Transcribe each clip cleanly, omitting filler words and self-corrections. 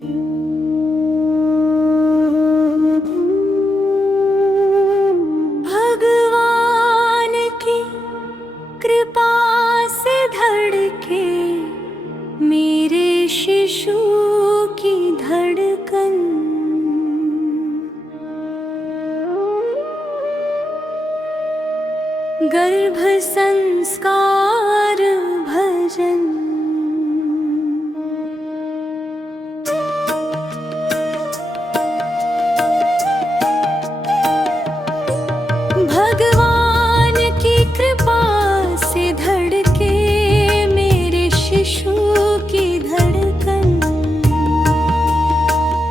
भगवान की कृपा से धड़के मेरे शिशु की धड़कन। गर्भ संस्कार भजन। भगवान की कृपा से धड़के मेरे शिशु की धड़कन।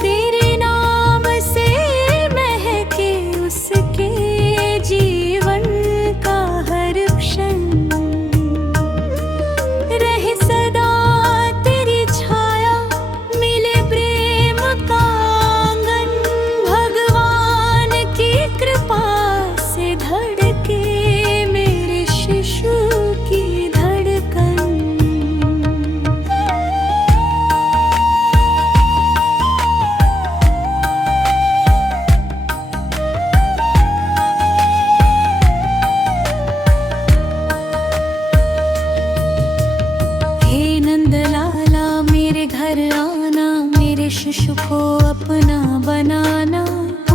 तेरे नाम से महके उसके जीवन का हर क्षण। रहे सदा तेरी छाया, मिले प्रेम का आंगन। भगवान की कृपा से धड़के मेरे शिशु की धड़कन। हे नंदलाला मेरे घर आना, मेरे शिशु को अपना बनाना।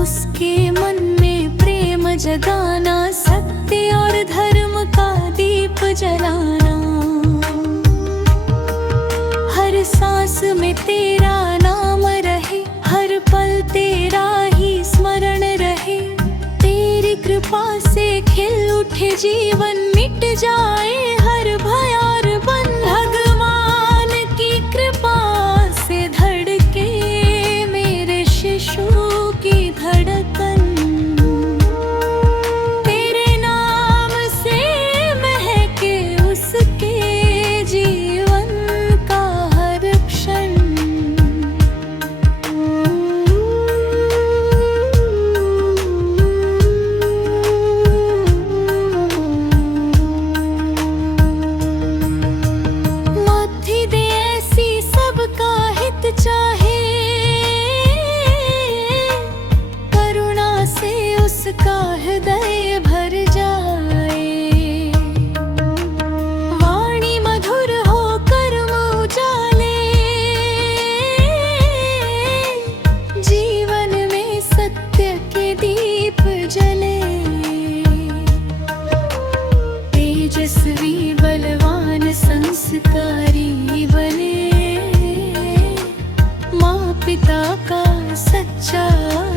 उसके मन में प्रेम जगाना, सत्य और धर्म का दीप जलाना। हर सांस में तेरा नाम रहे, हर पल तेरा ही स्मरण रहे। तेरी कृपा से खिल उठे जीवन, मिट जाए हर भय और बंधन। भगवान की कृपा से धड़के मेरे शिशु की धड़कन। तेरे नाम से महके उसके जीवन का हर क्षण। माथी दे ऐसी सबका हित चाहे, करुणा से उसका हृदय भर जाए। वाणी मधुर हो कर्म उजाले, जीवन में सत्य के दीप जले। तेजस्वी बलवान संस्कारी बने, माँ पिता का सच्चा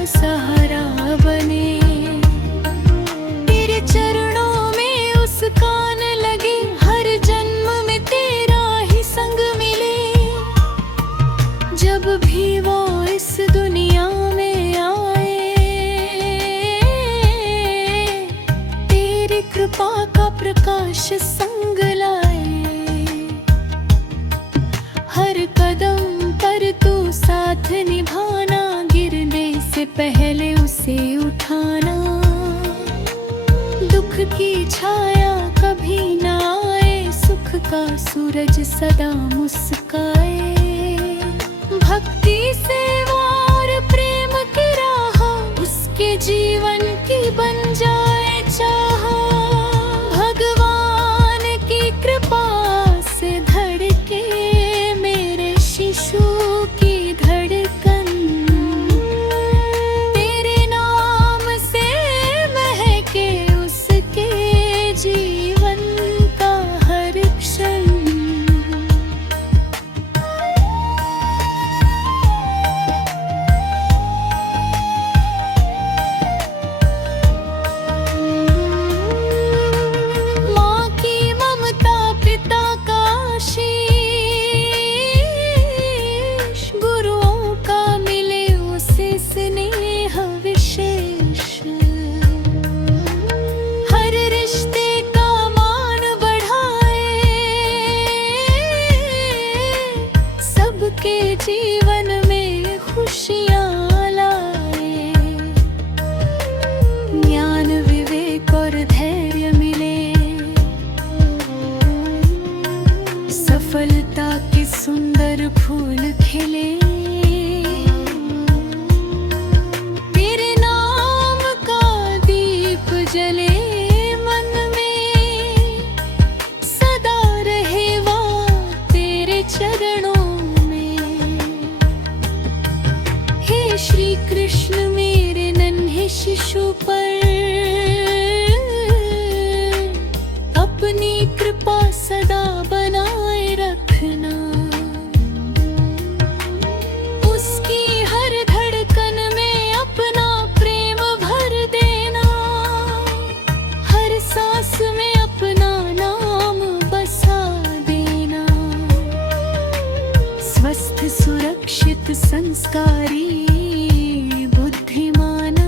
सहारा बने। तेरे चरणों में उसकान लगे, हर जन्म में तेरा ही संग मिले। जब भी वो इस दुनिया में आए, तेरी कृपा का प्रकाश संग लाए। हर कदम पर तू साथ निभाना, गिरने से पहले उसे उठाना। दुख की छाया कभी ना आए, सुख का सूरज सदा मुस्काए। भक्ति सेवा और प्रेम की राह उसके जीवन की बन जाए चाह। भगवान की कृपा से धड़के मेरे शिशु की धड़कन। तेरे नाम से महके उसके जीवन का हर क्षण। माँ की ममता, पिता का आशीष, गुरुओं का मिले उसे स्नेह विशेष। हर रिश्ते का मान बढ़ाए, सबके जीवन में खुशियाँ लाए। ज्ञान विवेक और धैर्य मिले, सफलता के सुंदर फूल खिले। श्री कृष्ण मेरे नन्हे शिशु पर अपनी कृपा सदा बनाए रखना। उसकी हर धड़कन में अपना प्रेम भर देना, हर सांस में अपना नाम बसा देना। स्वस्थ सुरक्षित संस्कारी बुद्धिमाना,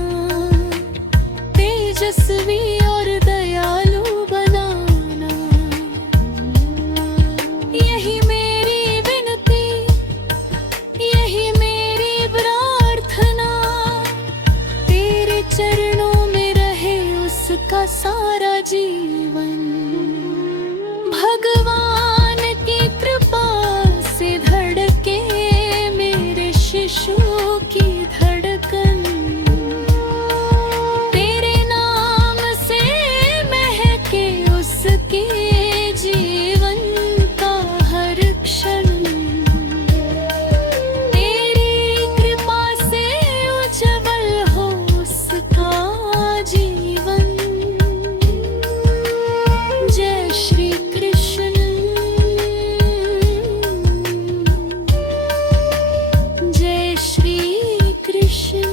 तेजस्वी और दयालु बनाना। यही मेरी विनती, यही मेरी प्रार्थना, तेरे चरणों में रहे उसका सारा जीवन। भगवान की कृपा से धड़के मेरे शिशु की धड़कन, तेरे नाम से महके उसके जीवन का हर क्षण। तेरी कृपा से उज्जवल हो उसका जीवन। जय श्री कृष्ण, जय श्री कृष्ण।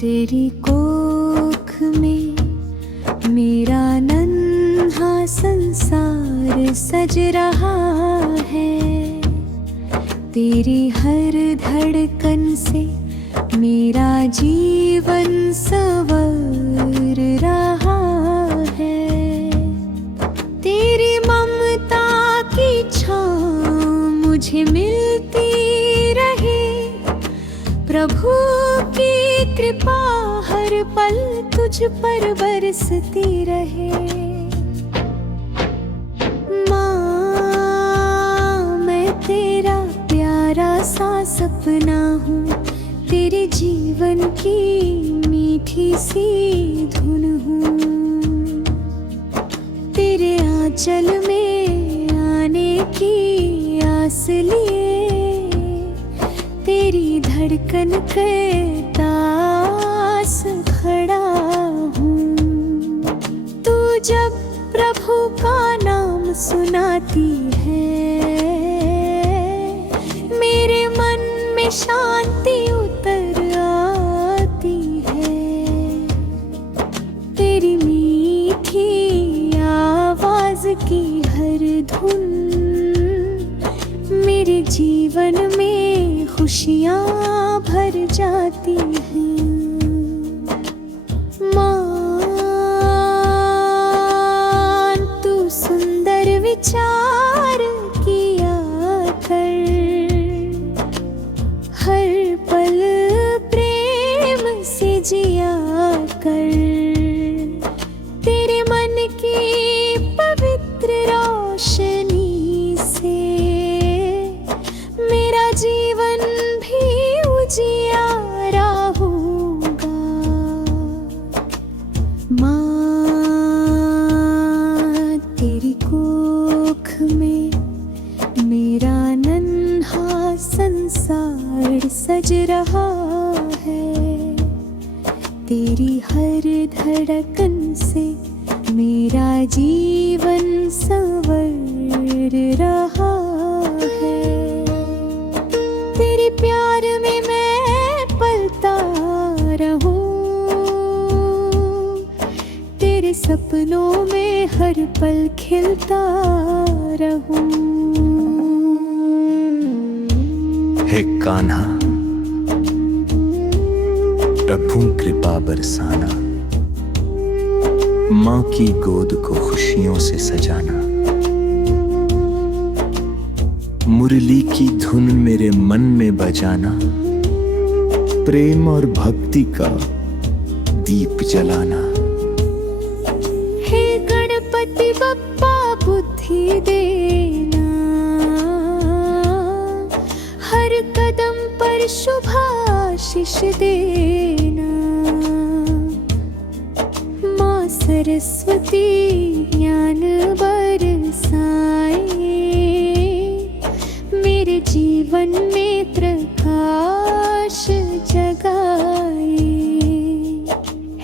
तेरी कोख में मेरा नन्हा संसार सज रहा है। तेरी हर धड़कन से मेरा जीवन संवर रहा है। तेरी ममता की छाँव मुझे मिलती रहे, प्रभु की कृपा हर पल तुझ पर बरसती रहे। माँ, मैं तेरा प्यारा सा सपना हूँ, तेरे जीवन की मीठी सी धुन हूँ। तेरे आंचल में आने की आस लिए तेरी धड़कन के पास खड़ा हूँ। तू जब प्रभु का नाम सुनाती है, मेरे मन में शांति उतर आती है। तेरी मीठी आवाज की हर धुन मेरे जीवन में खुशियाँ भर जाती हैं। माँ, तू सुंदर विचार किया कर, हर पल प्रेम से जिया कर। तेरे मन की पवित्र रोशनी से मेरा जीवन भी उजियारा होगा। माँ, तेरी कोख में मेरा नन्हा संसार सज रहा है। तेरी हर धड़कन से मेरा जीवन संवर रहा है। तेरे प्यार में मैं पलता रहूं, तेरे सपनों में हर पल खिलता रहूं। हे कान्हा, प्रभु कृपा बरसाना, माँ की गोद को खुशियों से सजाना, मुरली की धुन मेरे मन में बजाना, प्रेम और भक्ति का दीप जलाना। हे गणपति बप्पा बुद्धि देना, हर कदम पर शुभाशीष देना। माँ सरस्वती ज्ञान बरसाए, मेरे जीवन में प्रकाश जगाए।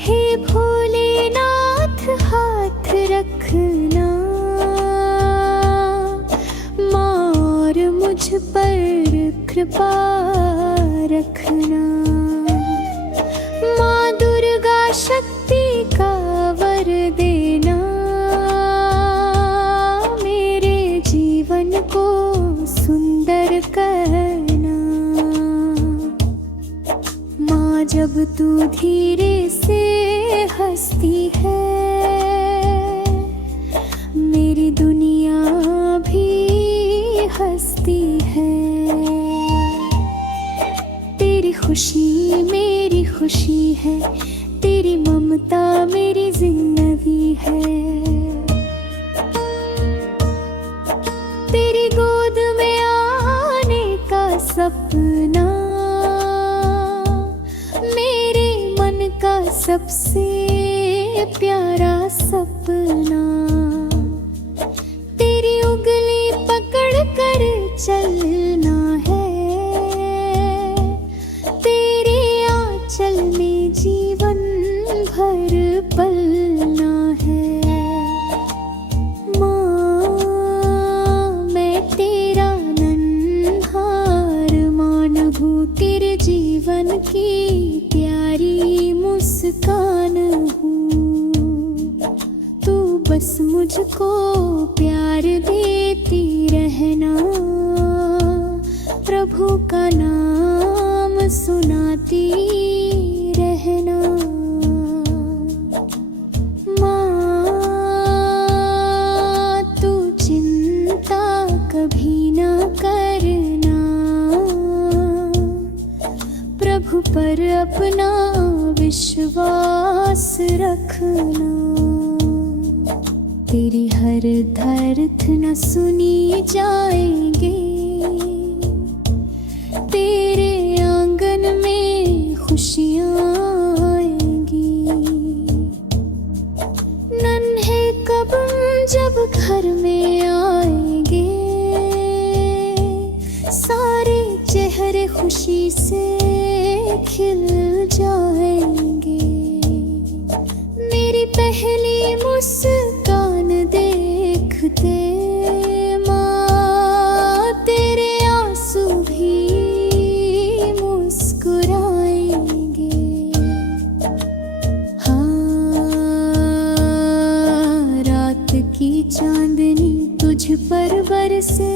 हे भोलेनाथ हाथ रखना, माँ और मुझ पर कृपा रखना। माँ दुर्गा शक्ति का वर देना, मेरे जीवन को सुंदर करना। माँ जब तू धीरे से हंसती है, मेरी दुनिया भी हंसती है। तेरी खुशी मेरी खुशी है, तेरी ममता मेरी जिंदगी है। तेरी गोद में आने का सपना, मेरे मन का सबसे प्यारा सपना। तेरी उंगली पकड़ कर चलना है, तेरे आंचल में जीवन भर पलना है। माँ मैं तेरा नन्हार मानव, तेरे जीवन की प्यारी मुस्कान हूँ। तू बस मुझको प्यार देती रहना, प्रभु का नाम सुनाती रहना। माँ तू चिंता कभी ना करना, प्रभु पर अपना विश्वास रखना। तेरी हर दर्द न सुनी जाएंगे, तेरे आंगन में खुशियाँ आएंगी। नन्हे कदम जब घर में आएंगे, सारे चेहरे खुशी से खिल जाएंगे। मेरी पहली मुस्कान देखते माँ, तेरे आंसू भी मुस्कुराएंगे। हाँ रात की चांदनी तुझ पर बरसे,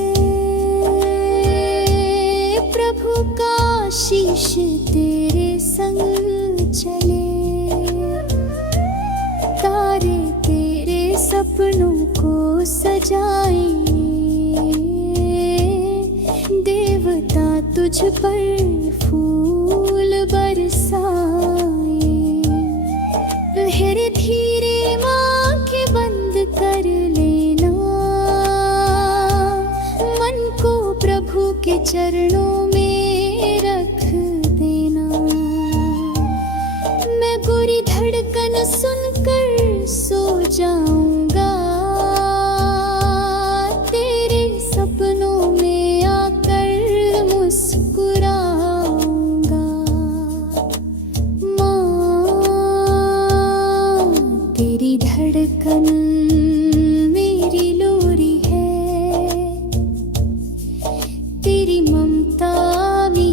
प्रभु का आशीष तेरे संग चले। तारे तेरे सपनों को सजाए, देवता तुझ पर फूल बरसाए। धीरे धीरे माँ के बंद कर लेना, मन को प्रभु के चरणों में रख देना। मैं बुरी धड़कन सुनकर सो जाऊंगा, तेरे सपनों में आकर मुस्कुराऊंगा। माँ तेरी धड़कन मेरी लोरी है, तेरी ममता भी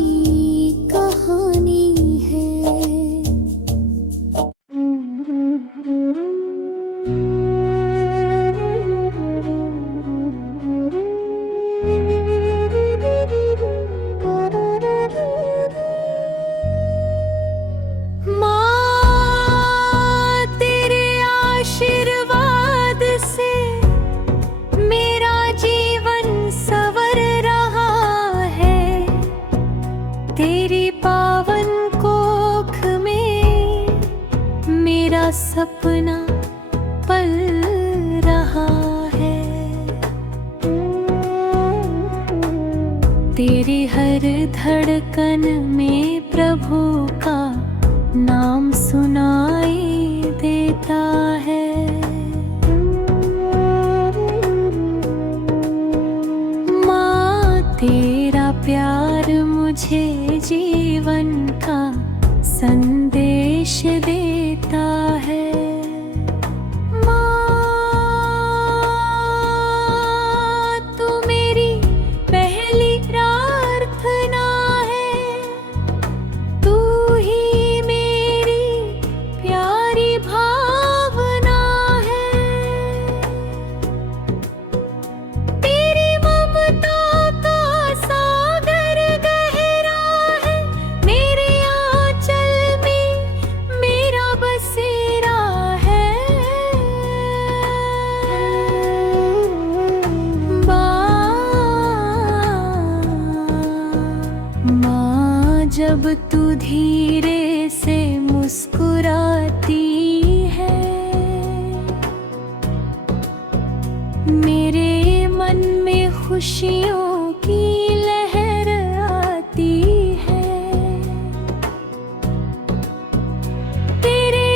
कहानी है। माँ तेरे आशीर्वाद का सपना पल रहा है। तेरी हर धड़कन में प्रभु का नाम सुनाई देता है। माँ तेरा प्यार मुझे जीवन का संदेश देता है। माँ तू मेरी पहली प्रार्थना है, तू ही मेरी प्यारी भावना है। तेरी ममता का सागर गहरा है, मेरे आंचल में मेरा बसेरा है। माँ जब तू धीरे से मुस्कुराती है, मेरे मन में खुशियों की लहर आती है। तेरे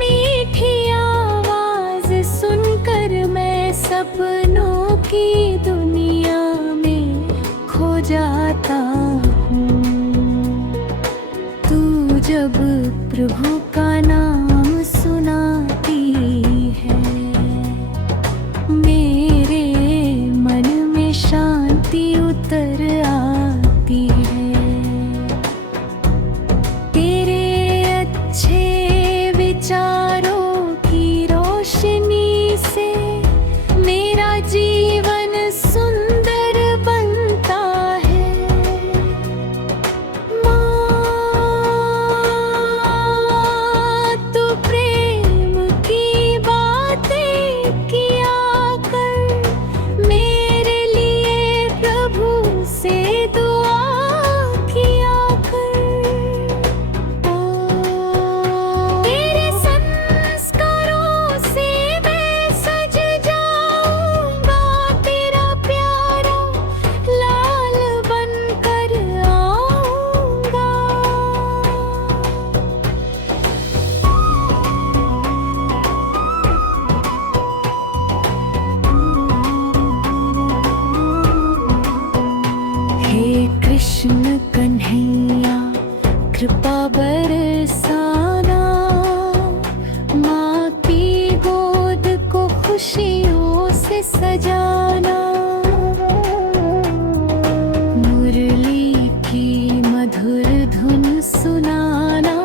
मीठी आवाज सुनकर मैं सपनों की दुनिया में खो जाता हूँ। तू जब प्रभु का नाम सुनाती है, मेरे मन में शांति उतर आती है। तेरे अच्छे विचारों की रोशनी से मेरा जीवन सुंदर बनता है। माँ तू प्रेम की बातें किया कर, मेरे लिए प्रभु से दुआ किया कर। तेरे संस्कारों से मैं सज जाऊंगा, तेरा प्यारा लाल बनकर आऊंगा। हे कृष्ण कन्हैया कृपा बरसाना, माँ की गोद को खुशियों से सजाना। मुरली की मधुर धुन सुनाना,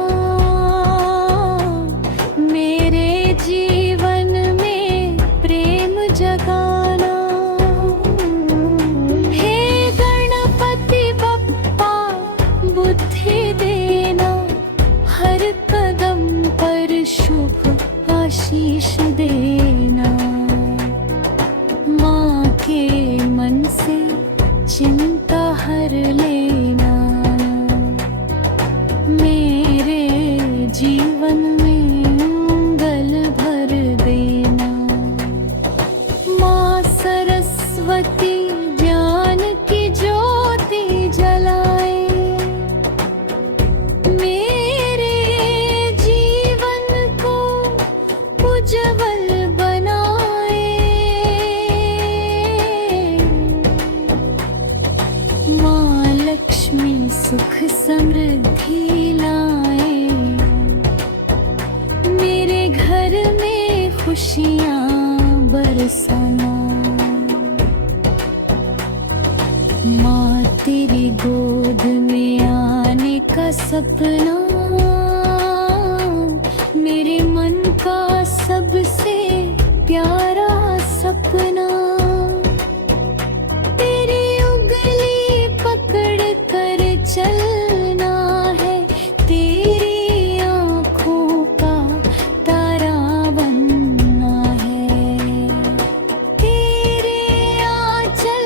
मेरे जीवन में प्रेम जगाना। हे गणपति बप्पा बुद्धि देना, हर कदम पर शुभ आशीष देना। माँ के मन से चिंता हर लेना, मेरे जीवन में मंगल भर देना। माँ सरस्वती ज्ञान की ज्योति जलाए, मेरे जीवन को उज्जवल बनाए। माँ लक्ष्मी सुख समृद्धि लाए, मेरे घर में खुशियाँ बरसाना। माँ तेरी गोद में आने का सपना, मेरे मन का सबसे प्यारा सपना। तेरी उंगली पकड़ कर चलना है, तेरी आँखों का तारा बनना है। तेरे आँचल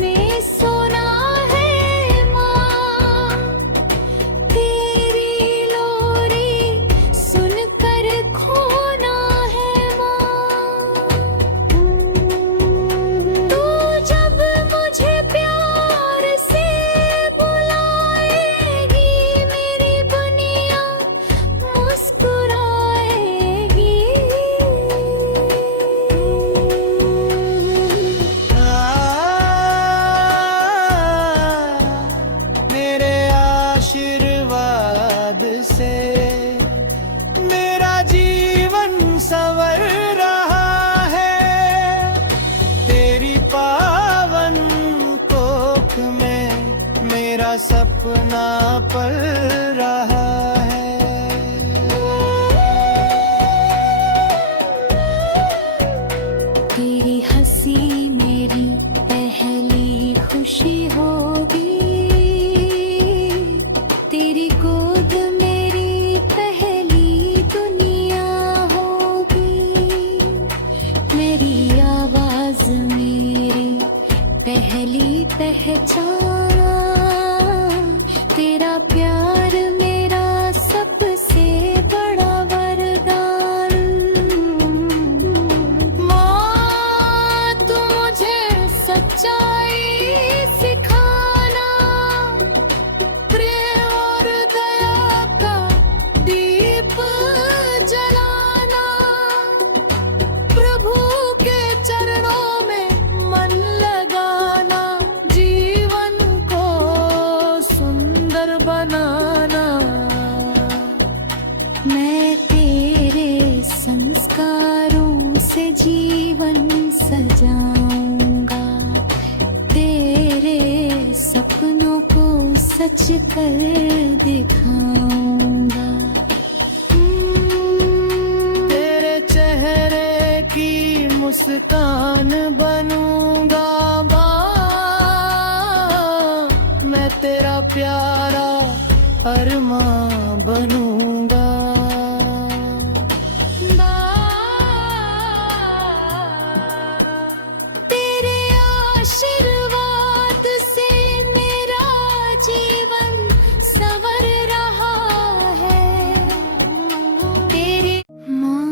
में सोना है माँ, तेरी पल रहा है। तेरी हंसी मेरी पहली खुशी होगी, तेरी गोद मेरी पहली दुनिया होगी, मेरी आवाज मेरी पहली पहचान, तेरा प्यार मेरा सबसे बड़ा वरदान। माँ तू मुझे सच्चाई सिखाना, प्रेम और दया का दीप जलाना, प्रभु के चरणों में मन लगाना, जीवन को सुंदर बनाना। मैं तेरे संस्कारों से जीवन सजाऊंगा, तेरे सपनों को सच कर दिखाऊंगा। तेरे चेहरे की मुस्कान बनूंगा माँ, मैं तेरा प्यारा अरमां बनूंगा। तेरे आशीर्वाद से मेरा जीवन संवर रहा है। तेरे माँ,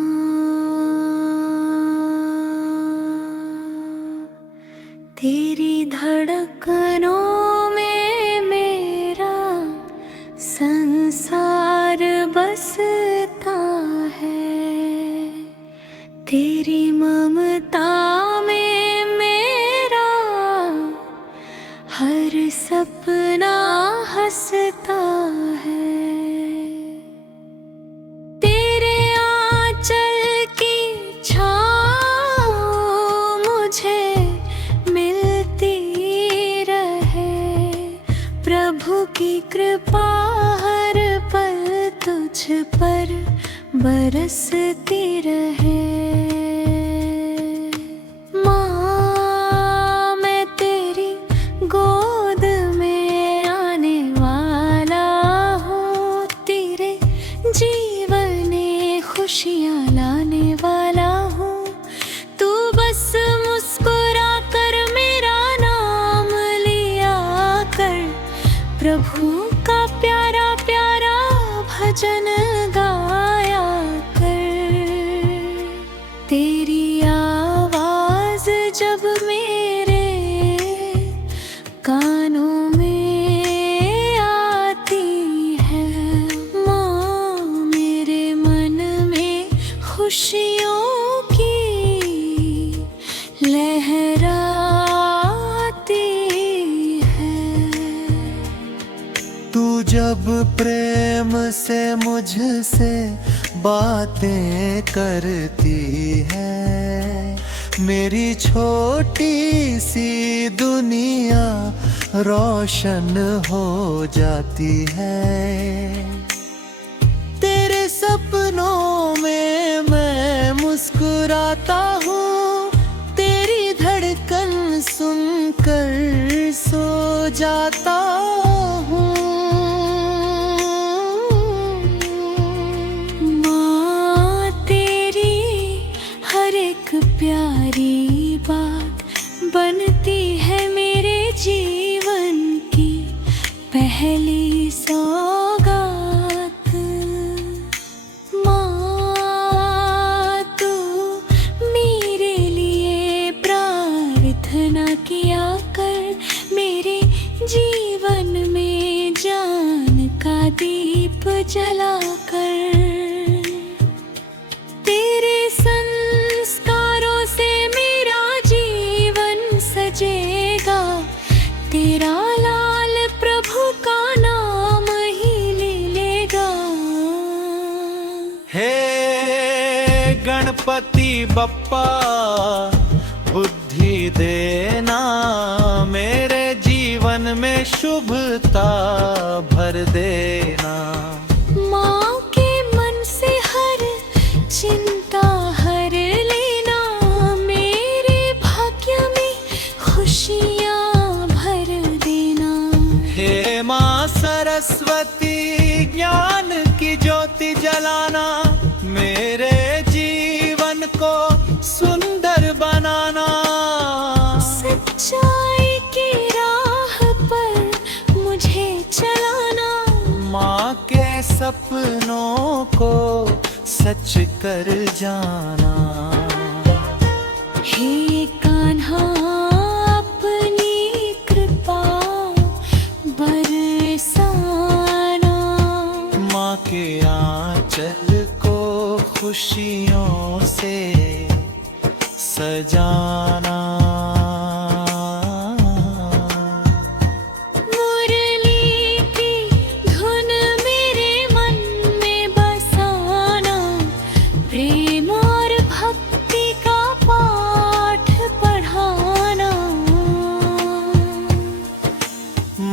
तेरी धड़कनों में मेरा संसार बसता है, तेरी ममता में मेरा हर सपना हंसता है। तेरे आंचल की छाँव मुझे मिलती रहे, प्रभु की कृपा हर पल तुझ पर बरसती रहे। माँ मैं तेरी गोद में आने वाला हूँ, तेरे जीवन में खुशियाँ लाने वाला हूँ। तू बस मुस्कुरा कर मेरा नाम लिया कर, प्रभु का प्यारा प्यारा भजन गाया कर। तेरी आवाज जब मेरे कानों में आती है, माँ मेरे मन में खुशियों की लहराती है। तू जब प्रेम से मुझसे बातें करती है, मेरी छोटी सी दुनिया रोशन हो जाती है। तेरे सपनों में मैं मुस्कुराता हूँ, तेरी धड़कन सुनकर सो जाता हूँ। माँ तेरी हर एक प्यारी बात बनती है मेरे जीवन की पहली सौगात। माँ तू मेरे लिए प्रार्थना किया कर, मेरे जीवन में जान का दीप जला कर। तेरे संस्कारों से मेरा जीवन सजेगा, तेरा लाल प्रभु का नाम ही ले लेगा। हे गणपति बप्पा बुद्धि देना, मेरे जीवन में शुभता भर देना। माँ के मन से हर चिंता हर लेना, मेरे भाग्य में खुशियाँ भर देना। हे माँ सरस्वती ज्ञान की ज्योति जलाना, मेरे जीवन को सुंदर बनाना। सच्चाई की राह पर मुझे चलाना, माँ के सपनों को सच कर जाना। हे कान्हा अपनी कृपा बरसाना, माँ के आंचल को खुशियों से सजाना। मुरली की धुन मेरे मन में बसाना, प्रेम और भक्ति का पाठ पढ़ाना।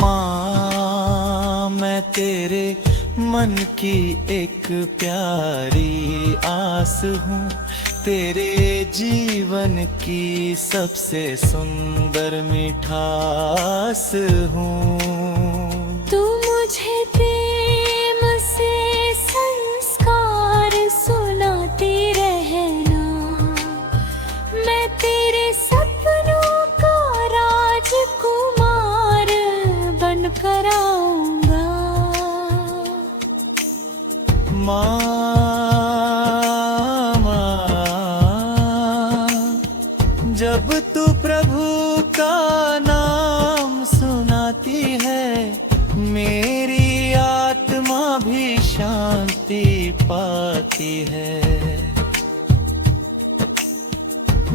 माँ मैं तेरे मन की एक प्यारी आस हूँ, तेरे जीवन की सबसे सुंदर मिठास हूँ। तू मुझे प्रेम से संस्कार सुनाती रहना, मैं तेरे सपनों का राजकुमार बन कर आऊंगा। माँ जब तू प्रभु का नाम सुनाती है, मेरी आत्मा भी शांति पाती है।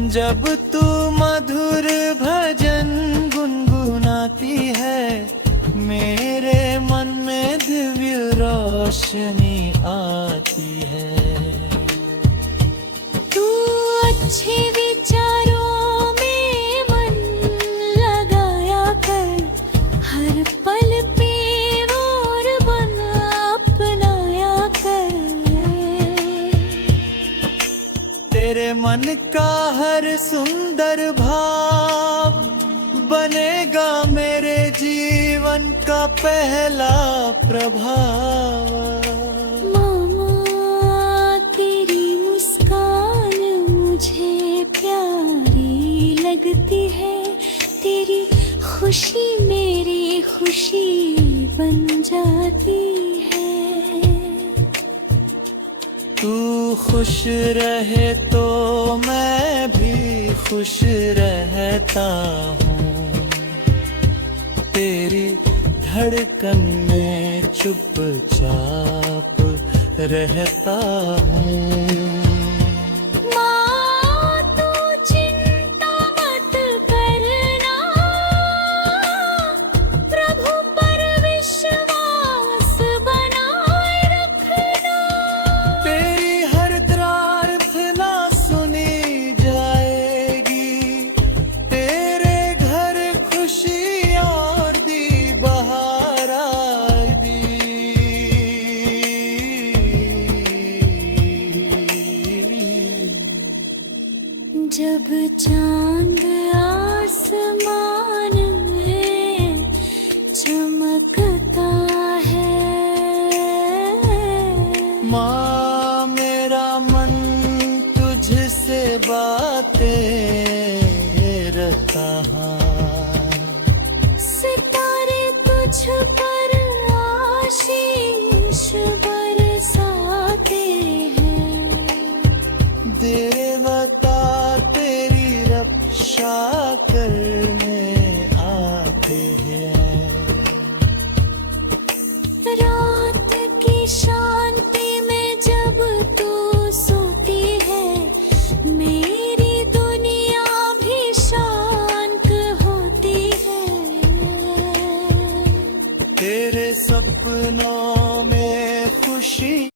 जब तू मधुर भजन गुनगुनाती है, मेरे मन में दिव्य रोशनी आती है। तू अच्छे विचारों में मन लगाया कर, हर पल प्रेम और बन अपनाया कर। तेरे मन का हर सुंदर भाव बनेगा मेरे जीवन का पहला प्रभाव। मामा तेरी मुस्कान मुझे प्यारी लगती है, तेरी खुशी मेरी खुशी बन जाती है। तू खुश रहे तो मैं भी खुश रहता हूँ, तेरी धड़कन में चुपचाप रहता हूँ। माँ तू चिंता मत करना, प्रभु पर विश्वास बनाए रखना। तेरी हर प्रार्थना सुनी जाएगी, तेरे घर खुशी और दी बहार आएगी। जब चांद आसमान में चमकता है, माँ मेरा मन तुझसे बातें रखता है।